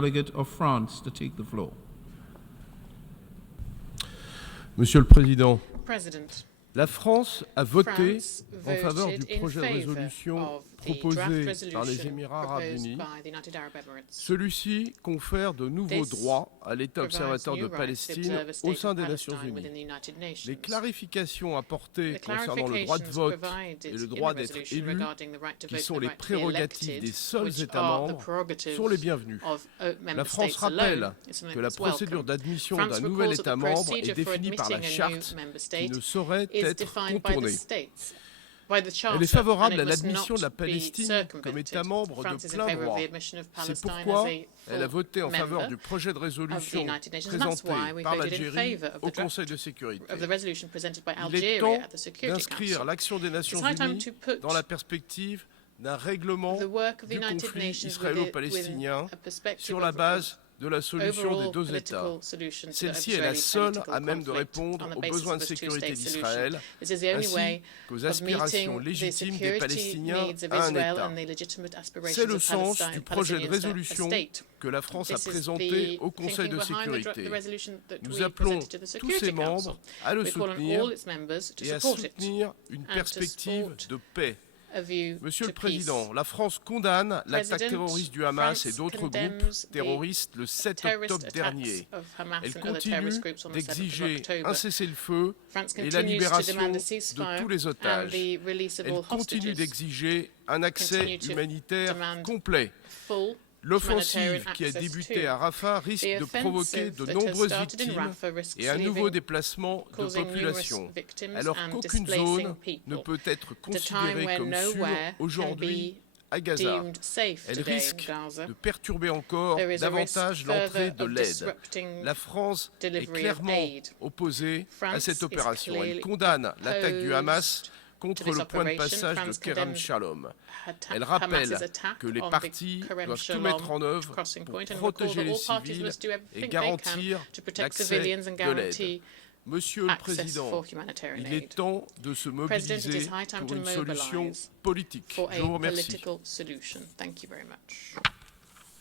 Delegate of France to take the floor. Monsieur le Président, President, la France a voté France en faveur voted du in projet de favour résolution of the draft proposé par les resolution Émirats arabes proposed unis. by the United Arab Emirates. Celui-ci confère de nouveaux This droits à l'État provides observateur new de rights to Palestine observe a au state sein of des Nations Palestine within Unies. the United Nations. Les clarifications apportées The concernant le droit de clarifications vote provided et le in droit the d'être resolution élu, regarding the right to qui vote sont and the les right to be prérogatives elected, des seuls which États are the membres, prerogatives sont les bienvenues. of member La France states alone, rappelle is something que la that's procédure welcome. d'admission France d'un nouvel recalls that État the membre est procedure for définie par la admitting a new Charte member qui state ne saurait is être defined by the contournée. states. By the Elle Charter, est favorable and à it must l'admission de la not be Palestine comme circumvented. État membre France de is in plein favour of droit. the admission of C'est Palestine pourquoi as a elle a full voté en faveur member du projet de of the résolution United Nations, and that's présenté why we par voted in l'Algérie favour of au the draft Conseil de sécurité. of the resolution presented by Il est Algeria temps at the Security d'inscrire Council. l'action des Nations It's high time Unies to put dans la perspective d'un règlement the work of the du United conflit Nations israélo-palestinien within a perspective sur la of base de la solution des overall deux États. political solution to the Celle-ci est la Israeli seule political à même de conflict répondre on the aux basis besoins of de a sécurité two-state solution. d'Israël, This is the only ainsi way qu'aux of aspirations meeting the légitimes des security Palestiniens needs of à un Israel État. and the legitimate C'est aspirations le of sens Palestine, du projet de Palestinians to a résolution state. que la France a This is présenté the au Conseil thinking de behind sécurité. the resolution that Nous we appelons presented to the tous ses Security membres Council. à le We call on soutenir all its members to et à support it soutenir une and to perspective support de paix. a view Monsieur to le Président, peace. la France condamne l'attaque President, terroriste du Hamas et France d'autres condemns groupes the terroristes le 7 terrorist octobre dernier. attacks of Hamas Elle and other continue terrorist groups on the 7th of d'exiger October. un cessez-le-feu France et la continues to libération demand a de ceasefire tous les and otages. the release of Elle all continue hostages. d'exiger un accès Continue to humanitaire demand complet. Full L'offensive humanitarian qui a access débuté to. à Rafah risque The de provoquer offensive de that has nombreuses started in victimes Rafah risks et un nouveau leaving, déplacement de causing numerous population, victims alors and qu'aucune displacing zone ne people. peut être At a time considérée when comme sûre nowhere can aujourd'hui be à Gaza. deemed safe Elle today in risque Gaza. de perturber encore There is a davantage risk l'entrée further de of l'aide. disrupting La France est delivery of clairement aid. opposée à France cette is opération. Elle clearly condamne l'attaque du Hamas opposed contre to this le point de operation. passage de France Kerem condemns Shalom. Elle Hamas's rappelle attack que les on the partis Kerem doivent tout Shalom mettre en œuvre crossing pour point and recall protéger that les all parties civils must do et everything they garantir can to protect l'accès civilians and de l'aide. guarantee Monsieur le access Président, for humanitarian il est aid. temps de se President, it is mobiliser high time pour to une solution mobilize politique. for Je vous a remercie. political solution. Thank you very much.